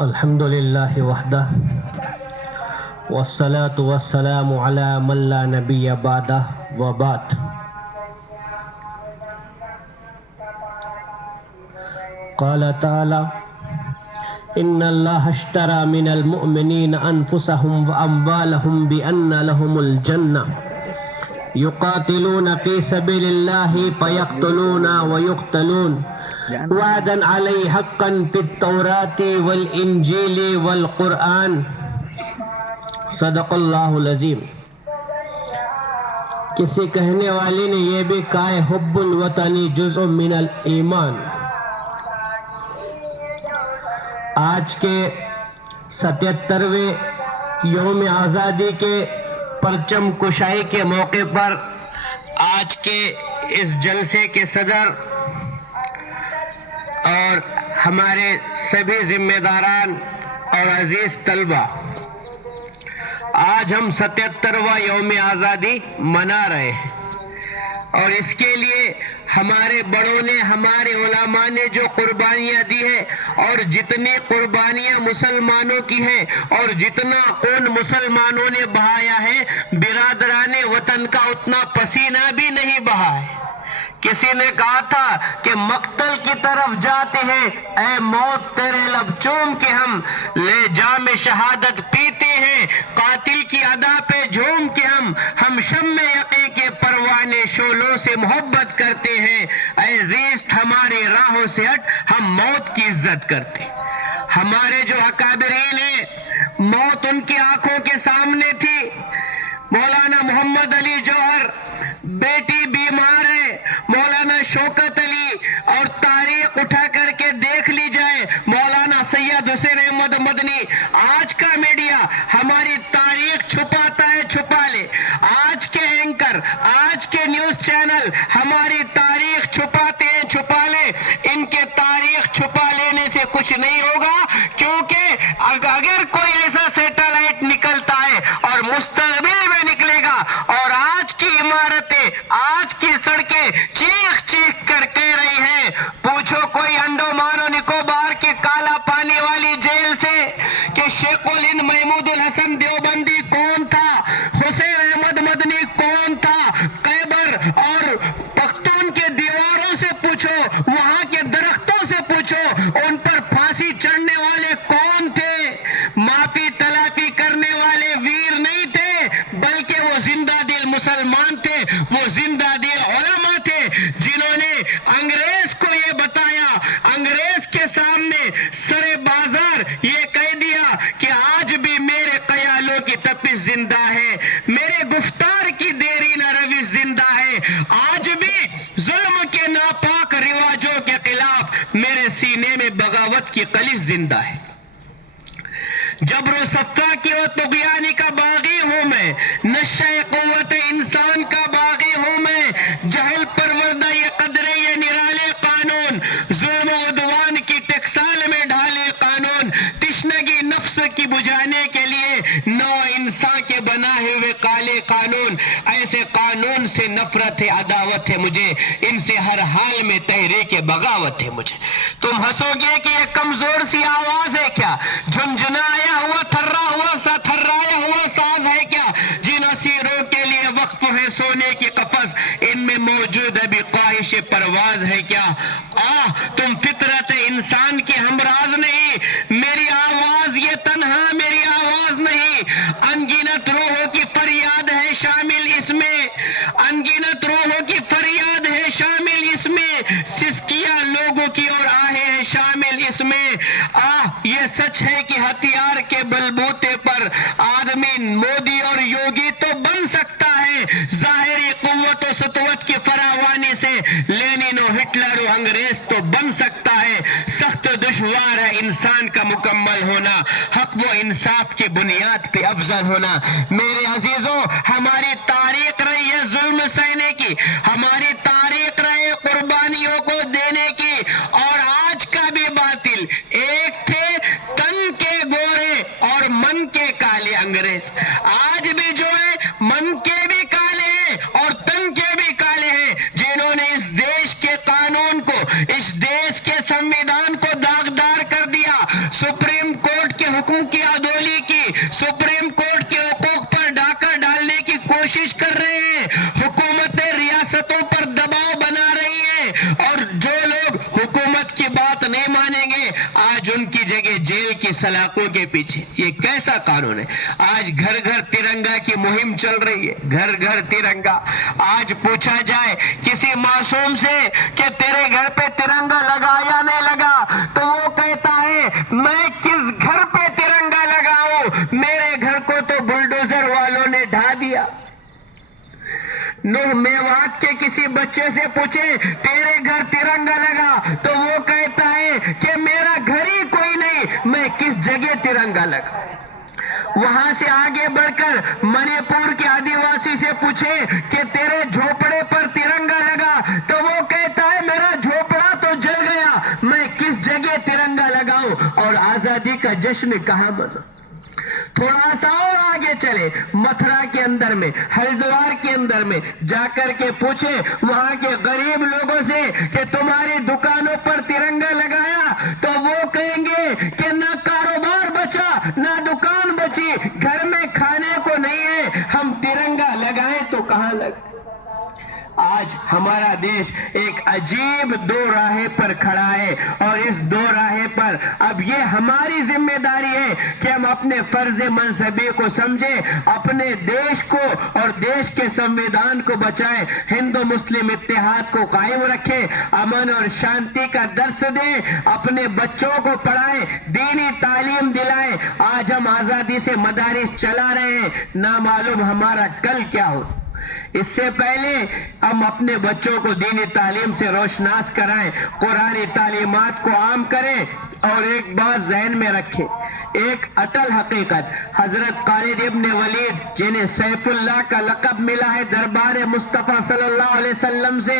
الحمد للہ وحدہ والصلاة والسلام علی من لا نبی بعدہ وبعد. قال تعالی ان اللہ اشترى من المؤمنین انفسهم واموالهم بان لهم الجنہ يقاتلون في سبيل الله فيقتلون ويقتلون وعدا عليه حقا في التوراة والإنجيل والقرآن. صدق اللہ العظیم. کسی کہنے والے نے یہ بھی کہا ہے حب الوطن جزء من الایمان. آج کے 77ویں یوم آزادی کے پرچم کشائی کے موقع پر آج کے اس جلسے کے صدر اور ہمارے سبھی ذمہ داران اور عزیز طلبہ، آج ہم 77واں یوم آزادی منا رہے ہیں، اور اس کے لیے ہمارے بڑوں نے، ہمارے علماء نے جو قربانیاں دی ہیں، اور جتنی قربانیاں مسلمانوں کی ہیں اور جتنا خون مسلمانوں نے بہایا ہے، برادران وطن کا اتنا پسینہ بھی نہیں بہا ہے. کسی نے کہا تھا کہ مقتل کی طرف جاتے ہیں، اے موت تیرے لب چوم کے ہم لے جام شہادت پیتے ہیں، قاتل کی ادا پہ جھوم کے ہم شمع یقین کے پروانے شعلوں سے محبت کرتے ہیں، اے زیست ہماری راہوں سے ہٹ ہم موت کی عزت کرتے. ہمارے جو اکابرین ہیں، موت ان کی آنکھوں کے سامنے تھی. مولانا محمد علی جوہر، بیٹی بیمار ہے، مولانا شوکت علی، اور تاریخ اٹھا کر کے دیکھ لی جائے، مولانا سید حسین احمد مدنی. آج کا میڈیا ہماری تاریخ چھپاتا ہے، چھپا لے. آج کے اینکر، آج کے نیوز چینل ہماری تاریخ چھپاتے ہیں، چھپا لے. ان کے تاریخ چھپا لینے سے کچھ نہیں ہوگا، کیونکہ اگر کوئی ایسا سیٹلائٹ نکلتا ہے اور مستقبل میں نکلے گا، اور آج کی عمارتیں، آج کی سڑکیں چیخ چیخ کر کہہ رہی ہیں، پوچھو کوئی انڈومان و نکوبار کی کالا پانی والی جیل سے کہ شیخ الہند محمود الحسن دیوبندی کون تھا، حسین احمد مدنی کون تھا. خیبر اور پختون کے دیواروں سے پوچھو، وہاں کے درختوں سے پوچھو، ان پر پھانسی چڑھنے والے کون تھے. معافی تلافی کرنے والے ویر نہیں تھے، بلکہ وہ زندہ دل مسلمان تھے، وہ زندہ دل علماء تھے، جنہوں نے انگریز کو یہ بتایا، انگریز کے سامنے سر بازار یہ کہہ دیا کہ آج بھی میرے خیالوں کی تپش زندہ ہے، میرے گفتار کی دیری نہ روش زندہ ہے، آج بھی ظلم کے ناپاک رواجوں کے خلاف میرے سینے میں بغاوت کی خلش زندہ ہے. جبر و صفا کی و طغیانی کا باغی ہوں میں، نشہ قوت انسان کا باغی ہوں میں، جہل پروردہ یہ قدرے یہ نرالے قانون، ظلم و عدوان کی ٹکسال میں ڈھالے قانون، تشنگی نفس کی بجھانے کے لیے نو انسان کے بنائے ہوئے کالے قانون. ایسے قانون سے نفرت ہے، عداوت ہے مجھے، ان سے ہر حال میں تحریک بغاوت ہے مجھے. تم ہنسو گے کہ یہ کمزور سی آواز ہے کیا، جھنجھنایا ہوا تھرایا ہوا ساز ہے کیا، جن اسیروں کے لیے وقف ہے سونے کی قفس، ان میں موجود ابھی خواہش پرواز ہے کیا. تم فطرت انسان کے ہمراز نہیں، میری آواز یہ تنہا میری آواز نہیں، انگنت روحوں کی فریاد ہے شامل اس میں، انگنت روحوں کی فریاد ہے شامل اس میں، سسکیاں لوگوں کی اور آہیں ہیں شامل اس میں. یہ سچ ہے کہ ہتھیار کے بلبوتے پر آدمی مودی اور یوگی تو بن سکتا ہے، ظاہری قوت و سطوت کی فراوانی سے لینن و ہٹلر و انگریز تو بن سکتا ہے. سخت دشوار ہے انسان کا مکمل ہونا، حق و انصاف کی بنیاد پہ افضل ہونا. میرے عزیزوں، ہماری تاریخ رہی ہے ظلم سہنے کی، ہماری تاریخ رہی ہے قربانیوں کو دینے کی، اور آج کا بھی باطل ایک تھے تن کے گورے اور من کے کالے انگریز، آج بھی جو ہے من کے بھی کالے ہیں اور تن کے بھی کالے ہیں، جنہوں نے اس دیش کے قانون کو، اس دیش کے سنویدھان کو داغدار کر دیا. سپریم کورٹ حکم کی عدولی کی، سپریم کورٹ کے حقوق پر ڈاکہ ڈالنے کی کوشش کر رہے ہیں، حکومتیں ریاستوں پر دباؤ بنا رہی ہیں، اور جو لوگ حکومت کی بات نہیں مانیں گے آج ان کی جگہ جیل کی سلاخوں کے پیچھے۔ یہ کیسا قانون ہے؟ آج گھر گھر ترنگا کی مہم چل رہی ہے، گھر گھر ترنگا۔ آج پوچھا جائے کسی معصوم سے کہ تیرے گھر پہ ترنگا لگا یا نہیں لگا، تو وہ کہتا ہے میں کس گھر پہ ترنگا لگاؤں، میرے گھر کو تو بلڈوزر والوں نے ڈھا دیا۔ نوح میوات کے کسی بچے سے پوچھے تیرے گھر ترنگا لگا، تو وہ کہتا ہے کہ میرا گھر ہی کوئی نہیں، میں کس جگہ ترنگا لگا۔ وہاں سے آگے بڑھ کر منی پور کے آدیواسی سے پوچھے کہ تیرے جھوپڑے پر ترنگا لگا، تو وہ کہتا ہے میرا جھوپڑا تو جل گیا، میں کس جگہ ترنگا لگاؤں اور آزادی کا جشن کہاں مناؤں۔ تھوڑا سا اور آگے چلے، متھرا کے اندر میں، ہریدوار کے اندر میں جا کر کے پوچھے وہاں کے غریب لوگوں سے کہ تمہاری دکانوں پر ترنگا لگایا، تو وہ کہیں گے کہ نہ کاروبار بچا نہ دکان بچی، گھر میں کھانے کو نہیں ہے، ہم ترنگا لگائیں تو کہاں لگائیں۔ آج ہمارا دیش ایک عجیب دو راہے پر کھڑا ہے، اور اس دو راہے پر اب یہ ہماری ذمہ داری ہے کہ ہم اپنے فرض منصبی کو سمجھیں، اپنے دیش کو اور دیش کے سنویدھان کو بچائیں، ہندو مسلم اتحاد کو قائم رکھیں، امن اور شانتی کا درس دیں، اپنے بچوں کو پڑھائیں، دینی تعلیم دلائیں۔ آج ہم آزادی سے مدارس چلا رہے ہیں، نہ معلوم ہمارا کل کیا ہو۔ اس سے پہلے ہم اپنے بچوں کو دینی تعلیم سے روشناس کرائیں، قرآنی تعلیمات کو عام کریں، اور ایک بات ذہن میں رکھیں، ایک اٹل حقیقت، حضرت خالد ابن ولید جنہیں سیف اللہ کا لقب ملا ہے دربار مصطفیٰ صلی اللہ علیہ وسلم سے،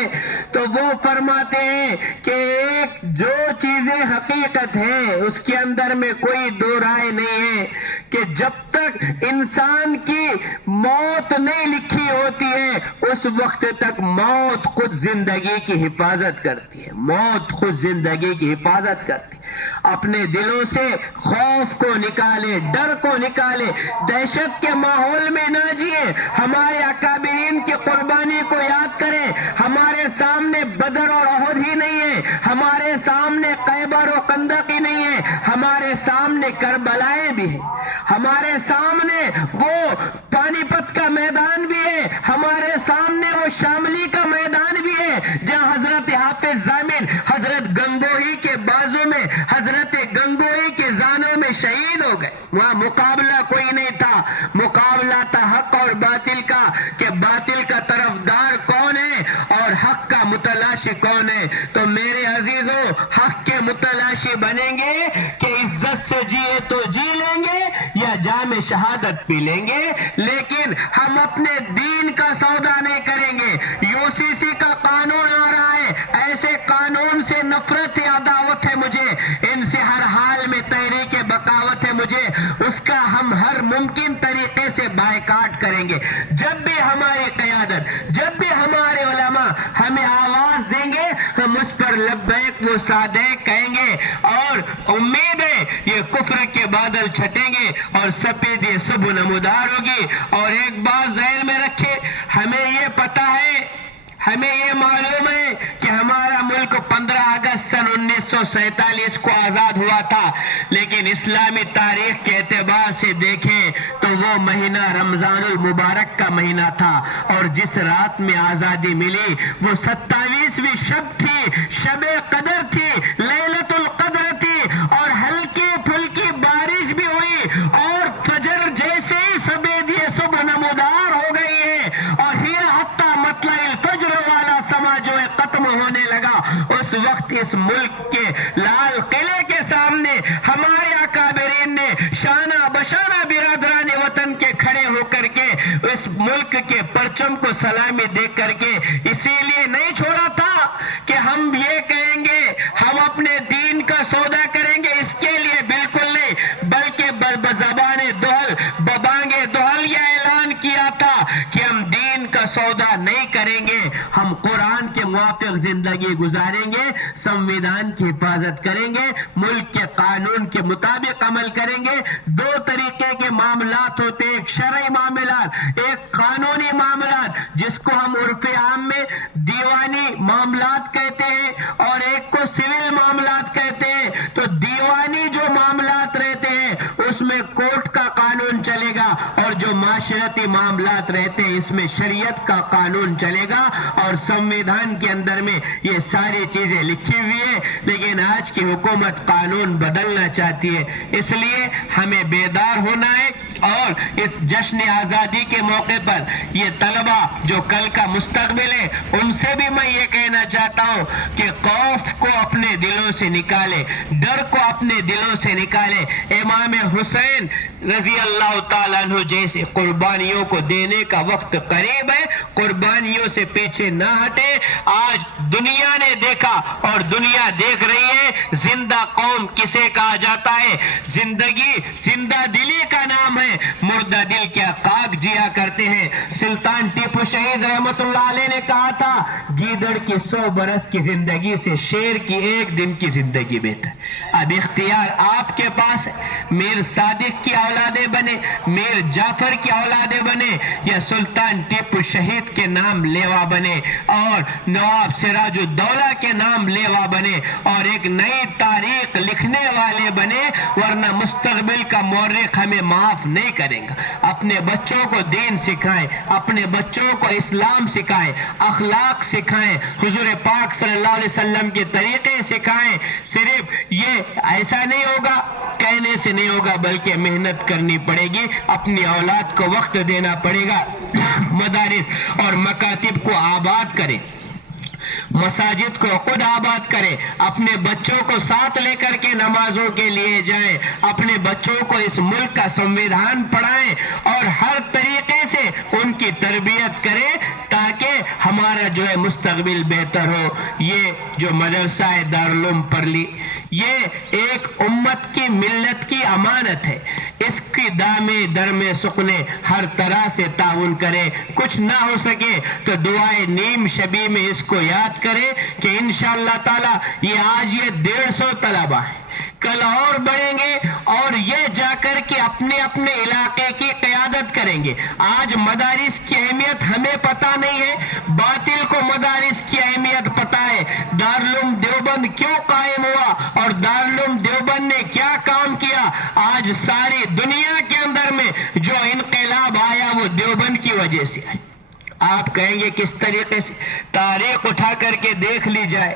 تو وہ فرماتے ہیں کہ ایک جو چیزیں حقیقت ہیں اس کے اندر میں کوئی دو رائے نہیں ہے کہ جب تک انسان کی موت نہیں لکھی ہوتی ہے اس وقت تک موت خود زندگی کی حفاظت کرتی ہے، موت خود زندگی کی حفاظت کرتی ہے۔ اپنے دلوں سے خوف کو نکالے، ڈر کو نکالے، دہشت کے ماحول میں نہ جیے، ہمارے اکابرین کی قربانی کو یاد کریں۔ ہمارے سامنے بدر اور احد ہی نہیں ہے، ہمارے سامنے خیبر و خندق ہی نہیں ہے، ہمارے سامنے کربلائیں بھی ہیں، ہمارے سامنے وہ پانی پت کا میدان بھی ہے، ہمارے سامنے وہ شاملی کا میدان بھی ہے جہاں حضرت حافظ ضامن حضرت گنگوہی کے بازو میں، حضرت گنگوہی کے زانوں میں شہید ہو گئے۔ وہاں مقابلہ کوئی نہیں تھا، مقابلہ تھا حق اور باطل کا، کہ باطل کا طرفدار کون ہے اور حق کا متلاشی کون ہے۔ تو میرے عزیزوں، حق کے متلاشی بنیں گے کہ عزت سے جیے تو جی لیں گے یا جام شہادت پی لیں گے، لیکن ہم اپنے دین کا سودا نہیں کریں گے۔ یو سی سی کا قانون آ رہا ہے، ایسے قانون سے نفرت عداوت ہے مجھے، ان سے ہر حال میں تحریک بغاوت ہے مجھے، اس کا ہم ہر ممکن طریقے سے بائیکاٹ کریں گے۔ جب بھی ہماری قیادت، جب بھی ہمارے علماء ہمیں آواز دیں گے ہم اس پر لبیک و صادق کہیں گے، اور امید ہے یہ کفر کے بادل چھٹیں گے اور سفیدی صبح نمودار ہوگی۔ اور ایک بات ذہن میں رکھے، ہمیں یہ پتا ہے، ہمیں یہ معلوم ہے کہ ہمارا ملک 15 اگست سن 1947 کو آزاد ہوا تھا، لیکن اسلامی تاریخ کے اعتبار سے دیکھیں تو وہ مہینہ رمضان المبارک کا مہینہ تھا، اور جس رات میں آزادی ملی وہ 27ویں شب تھی، شب قدر تھی، لیلۃ القدر تھی، اور ہلکی پھلکی بارش بھی ہوئی، اور فجر جیسے ہی سفیدی صبح نمودار ہو گئی ہے، اور ہی حتی مطلع الفجر والا سما جو ہے ختم ہونے لگا، اس وقت اس ملک کے لال قلعے کے سامنے ہمارے اکابرین نے شانہ بشانہ برادران وطن کے کھڑے ہو کر کے اس ملک کے پرچم کو سلامی دے کر کے اسی لیے نہیں چھوڑا تھا کہ ہم یہ کہیں گے ہم اپنے دین کا سودا کریں گے، اس کے لیے بالکل نہیں، بلکہ بزبان دہل، ببانگ دہل یہ اعلان کیا تھا کہ ہم دین کا سودا سودا نہیں کریں گے، ہم قرآن کے موافق زندگی گزاریں گے، سنویدھان کی حفاظت کریں گے، ملک کے قانون کے مطابق عمل کریں گے۔ دو طریقے کے معاملات ہوتے ہیں، ایک شرعی معاملات، ایک قانونی معاملات، جس کو ہم عرف عام میں دیوانی معاملات کہتے ہیں، اور ایک کو سول معاملات کہتے ہیں۔ تو دیوانی جو معاملات رہتے ہیں اس میں کورٹ کا قانون چلے گا، اور جو معاشرتی معاملات رہتے ہیں اس میں شریعت کا قانون چلے گا، اور سنویدھان کے اندر میں یہ ساری چیزیں لکھی ہوئی ہیں۔ لیکن آج کی حکومت قانون بدلنا چاہتی ہے، اس لیے ہمیں بیدار ہونا ہے، اور اس جشن آزادی کے موقع پر یہ طلبہ جو کل کا مستقبل ہے ان سے بھی میں یہ کہنا چاہتا ہوں کہ خوف کو اپنے دلوں سے نکالے، ڈر کو اپنے دلوں سے نکالے۔ امام حسین رضی اللہ تعالیٰ عنہ جیسے قربانیوں کو دینے کا وقت قریب ہے، قربانیوں سے پیچھے نہ ہٹے۔ آج دنیا نے دیکھا اور دنیا دیکھ رہی ہے، زندہ قوم کسے کہا جاتا ہے؟ زندگی زندہ دلی کا نام ہے، مردہ دل کیا خاک جیا کرتے ہیں۔ سلطان ٹیپو شہید رحمت اللہ علیہ نے کہا تھا، گیدڑ کی 100 برس کی زندگی سے شیر کی 1 دن کی زندگی بہتر۔ اب اختیار آپ کے پاس ہے، میر صادق کی اولادیں بنے، میر جعفر کی اولادیں بنے، یا سلطان ٹیپو شہید کے نام لیوا بنے، اور نواب سراج الدولہ کے نام لیوا بنے، اور ایک نئی تاریخ لکھنے والے بنے، ورنہ مستقبل کا مورخ ہمیں معاف نہیں کرے گا۔ اپنے بچوں کو دین سکھائیں، اپنے بچوں کو اسلام سکھائیں، اخلاق سکھائیں، حضور پاک صلی اللہ علیہ وسلم کے طریقے سکھائیں۔ صرف یہ ایسا نہیں ہوگا، کہنے سے نہیں ہوگا، بلکہ محنت کرنی پڑے گی، اپنی اولاد کو وقت دینا پڑے گا۔ مدارس اور مکاتب کو آباد کریں، مساجد کو خود آباد کریں، اپنے بچوں کو ساتھ لے کر کے نمازوں کے لیے جائیں، اپنے بچوں کو اس ملک کا سنویدھان پڑھائیں، اور ہر طریقے سے ان کی تربیت کریں تاکہ ہمارا جو ہے مستقبل بہتر ہو۔ یہ جو مدرسہ ہے دارالعلوم پرلی، یہ ایک امت کی ملت کی امانت ہے، اس کی دامے درمے سکنے ہر طرح سے تعاون کریں۔ کچھ نہ ہو سکے تو دعائے نیم شبی میں اس کو یاد کریں کہ انشاءاللہ تعالی یہ آج یہ 150 طلبہ ہیں، کل اور بڑھیں گے، اور یہ جا کر کے اپنے اپنے علاقے کی قیادت کریں گے۔ آج مدارس کی اہمیت ہمیں پتہ نہیں ہے، باطل کو مدارس کی اہمیت پتہ ہے۔ دارالعلوم دیوبند کیوں قائم ہوا اور دارالعلوم دیوبند نے کیا کام کیا؟ آج ساری دنیا کے اندر میں جو انقلاب آیا وہ دیوبند کی وجہ سے آیا۔ آپ کہیں گے کس طریقے سے؟ تاریخ اٹھا کر کے دیکھ لی جائے،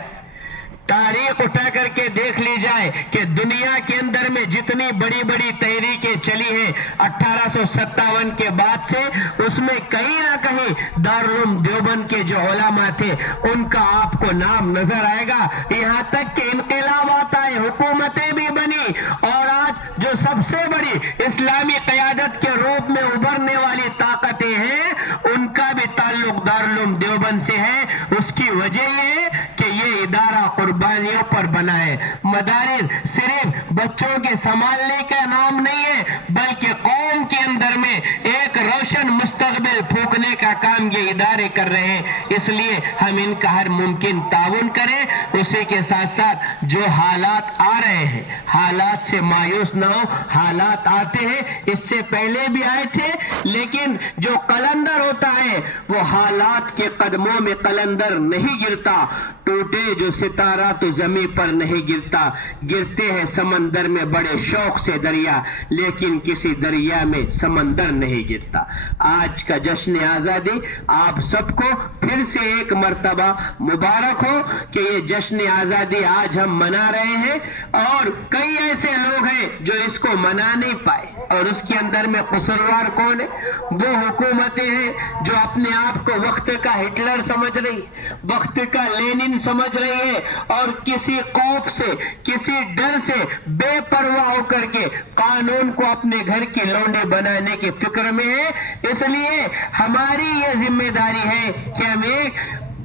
تاریخ اٹھا کر کے دیکھ لی جائے کہ دنیا کے اندر میں جتنی بڑی بڑی تحریکیں چلی ہیں 1857 کے بعد سے، اس میں کہیں نہ کہیں دارالعلوم دیوبند کے جو علماء تھے ان کا آپ کو نام نظر آئے گا۔ یہاں تک کہ انقلابات آئے، حکومتیں بھی بنی، اور آج جو سب سے بڑی اسلامی قیادت کے روپ میں ابھرنے والی طاقتیں ہیں ان کا بھی تعلق دارالعلوم دیوبند سے ہے۔ اس کی وجہ یہ ہے کہ یہ ادارہ قربانیوں پر بنا ہے۔ مدارس صرف بچوں کے سنبھالنے کا نام نہیں ہے، بلکہ قوم کے اندر میں ایک روشن مستقبل پھونکنے کا کام یہ ادارے کر رہے ہیں۔ اس لیے ہم ان کا ہر ممکن تعاون کریں۔ اسی کے ساتھ ساتھ جو حالات آ رہے ہیں، حالات سے مایوس نہ ہو، حالات آتے ہیں، اس سے پہلے بھی آئے تھے، لیکن جو قلندر ہوتا ہے وہ حالات کے قدموں میں قلندر نہیں گرتا۔ ٹوٹے جو ستارہ تو زمین پر نہیں گرتا، گرتے ہیں سمندر میں بڑے شوق سے دریا، لیکن کسی دریا میں سمندر نہیں گرتا۔ آج کا جشن آزادی آپ سب کو پھر سے ایک مرتبہ مبارک ہو کہ یہ جشن آزادی آج ہم منا رہے ہیں، اور کئی ایسے لوگ ہیں جو اس کو منا نہیں پائے، اور اس کے اندر میں قصوروار کون ہے؟ وہ حکومتیں ہیں جو اپنے آپ کو وقت کا ہٹلر سمجھ رہی ہے، وقت کا لینن سمجھ رہی ہے، اور کسی خوف سے، کسی ڈر سے بے پرواہ ہو کر کے قانون کو اپنے گھر کی لونڈے بنانے کی فکر میں ہے۔ اس لیے ہماری یہ ذمہ داری ہے کہ ہم ایک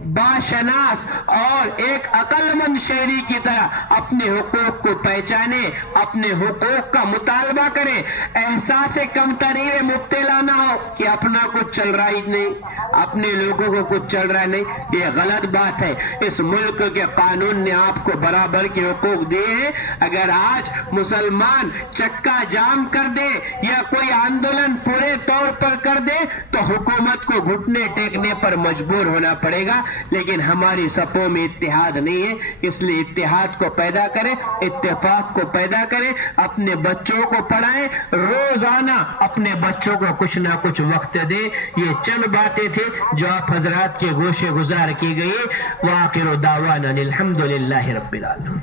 باشناس اور ایک عقل مند شہری کی طرح اپنے حقوق کو پہچانے، اپنے حقوق کا مطالبہ کرے، احساس کمتری میں مبتلا نہ ہو کہ اپنا کچھ چل رہا ہی نہیں، اپنے لوگوں کو کچھ چل رہا نہیں۔ یہ غلط بات ہے۔ اس ملک کے قانون نے آپ کو برابر کے حقوق دیے ہیں۔ اگر آج مسلمان چکا جام کر دے یا کوئی آندولن پورے طور پر کر دے تو حکومت کو گھٹنے ٹیکنے پر مجبور ہونا پڑے گا، لیکن ہماری صفوں میں اتحاد نہیں ہے۔ اس لیے اتحاد کو پیدا کریں، اتفاق کو پیدا کریں، اپنے بچوں کو پڑھائیں، روزانہ اپنے بچوں کو کچھ نہ کچھ وقت دیں۔ یہ چند باتیں تھیں جو آپ حضرات کے گوشے گزار کی گئی۔ وآخر دعوانا الحمدللہ رب العالمین۔